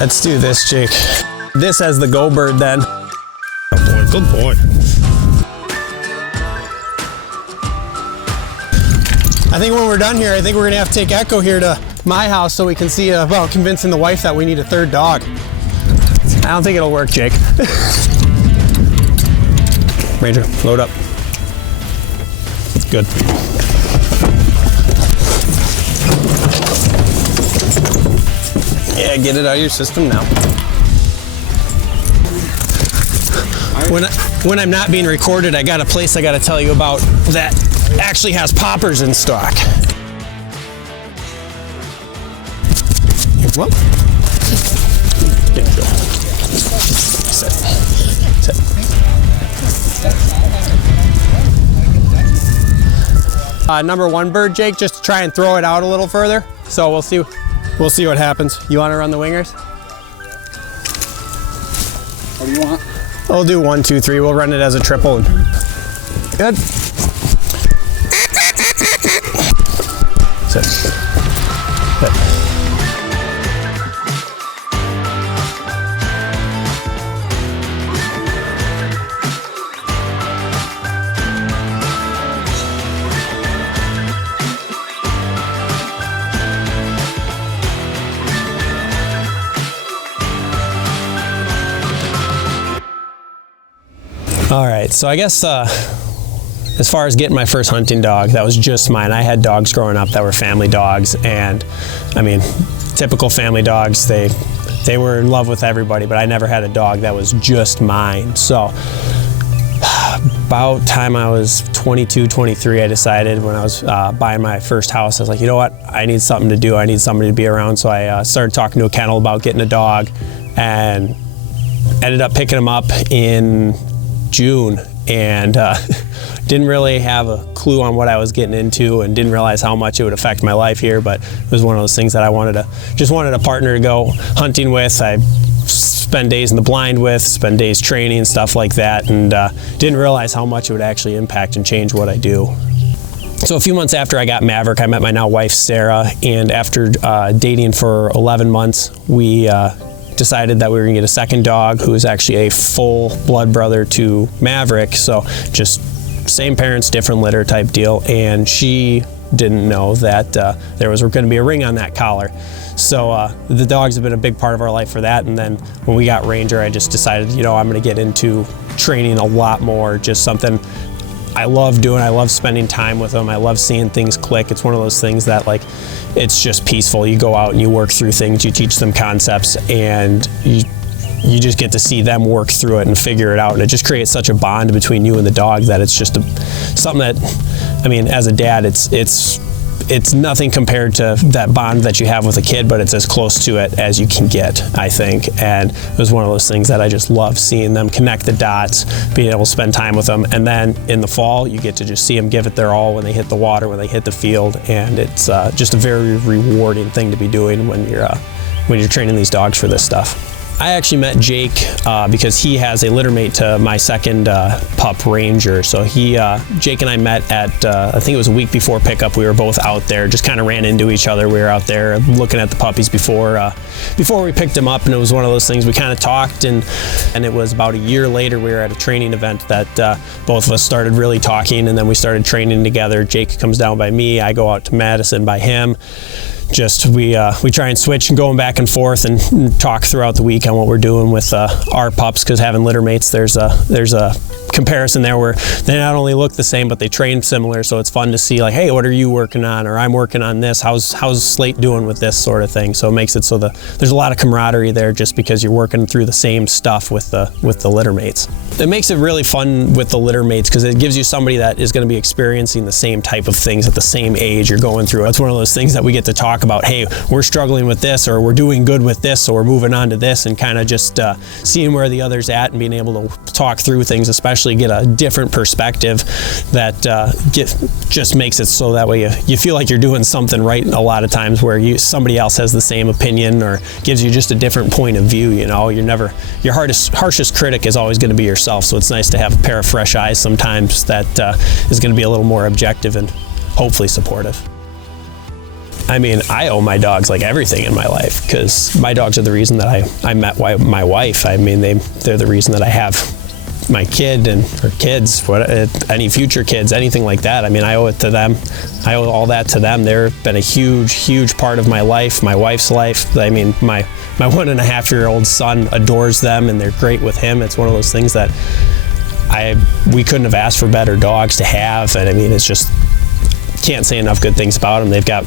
Let's do this, Jake. This as the go bird then. Good boy. I think when we're done here, I think we're gonna have to take Echo here to my house so we can see about convincing the wife that we need a third dog. I don't think it'll work, Jake. Ranger, load up. Good. Yeah, get it out of your system now. When I'm not being recorded, I got a place I gotta tell you about that actually has poppers in stock. Well, get it, go. Sit. Number one bird, Jake, just to try and throw it out a little further. So we'll see what happens. You want to run the wingers? What do you want? We'll do 1, 2, 3. We'll run it as a triple. Good. Sit. Sit. All right, so I guess as far as getting my first hunting dog, that was just mine. I had dogs growing up that were family dogs, and I mean, typical family dogs, they were in love with everybody, but I never had a dog that was just mine. So about time I was 22, 23, I decided when I was buying my first house, I was like, you know what, I need something to do. I need somebody to be around. So I started talking to a kennel about getting a dog and ended up picking him up in June, and didn't really have a clue on what I was getting into and didn't realize how much it would affect my life here, but it was one of those things that I just wanted a partner to go hunting with. I spend days in the blind with, spend days training, stuff like that, and didn't realize how much it would actually impact and change what I do. So a few months after I got Maverick, I met my now wife, Sarah, and after dating for 11 months, we decided that we were gonna get a second dog who is actually a full blood brother to Maverick, so just same parents, different litter type deal, and she didn't know that there was gonna be a ring on that collar. So the dogs have been a big part of our life for that, and then when we got Ranger, I just decided, you know, I'm gonna get into training a lot more, just something I love doing. I love spending time with them. I love seeing things click. It's one of those things that, like, it's just peaceful. You go out and you work through things, you teach them concepts, and you just get to see them work through it and figure it out. And it just creates such a bond between you and the dog that it's just something that, I mean, as a dad, it's nothing compared to that bond that you have with a kid, but it's as close to it as you can get, I think. And it was one of those things that I just love seeing them connect the dots, being able to spend time with them. And then in the fall, you get to just see them give it their all when they hit the water, when they hit the field. And it's just a very rewarding thing to be doing when you're training these dogs for this stuff. I actually met Jake because he has a litter mate to my second pup, Ranger. So Jake and I met at, I think it was a week before pickup. We were both out there, just kind of ran into each other. We were out there looking at the puppies before we picked them up, and it was one of those things we kind of talked, and it was about a year later we were at a training event that both of us started really talking, and then we started training together. Jake comes down by me, I go out to Madison by him. Just we try and switch and going back and forth and talk throughout the week on what we're doing with our pups, because having litter mates, there's a comparison there where they not only look the same but they train similar, so it's fun to see, like, hey, what are you working on, or I'm working on this, how's Slate doing with this sort of thing. So it makes it so there's a lot of camaraderie there just because you're working through the same stuff with the litter mates. It makes it really fun with the litter mates because it gives you somebody that is going to be experiencing the same type of things at the same age you're going through. It's one of those things that we get to talk about, hey, we're struggling with this, or we're doing good with this, so we're moving on to this, and kind of just seeing where the other's at and being able to talk through things, especially get a different perspective that just makes it so that way you feel like you're doing something right a lot of times, where somebody else has the same opinion or gives you just a different point of view. You know, your harshest critic is always going to be yourself, so it's nice to have a pair of fresh eyes sometimes that is going to be a little more objective and hopefully supportive. I mean, I owe my dogs like everything in my life, because my dogs are the reason that I met my wife. I mean, they're the reason that I have my kid or kids, any future kids, anything like that. I mean, I owe it to them. I owe all that to them. They've been a huge part of my life, my wife's life. I mean, my 1.5-year-old son adores them, and they're great with him. It's one of those things that we couldn't have asked for better dogs to have. And I mean, it's just, can't say enough good things about them. They've got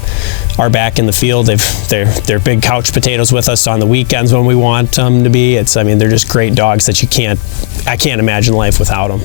our back in the field. They're big couch potatoes with us on the weekends when we want them to be. I mean, they're just great dogs that I can't imagine life without them.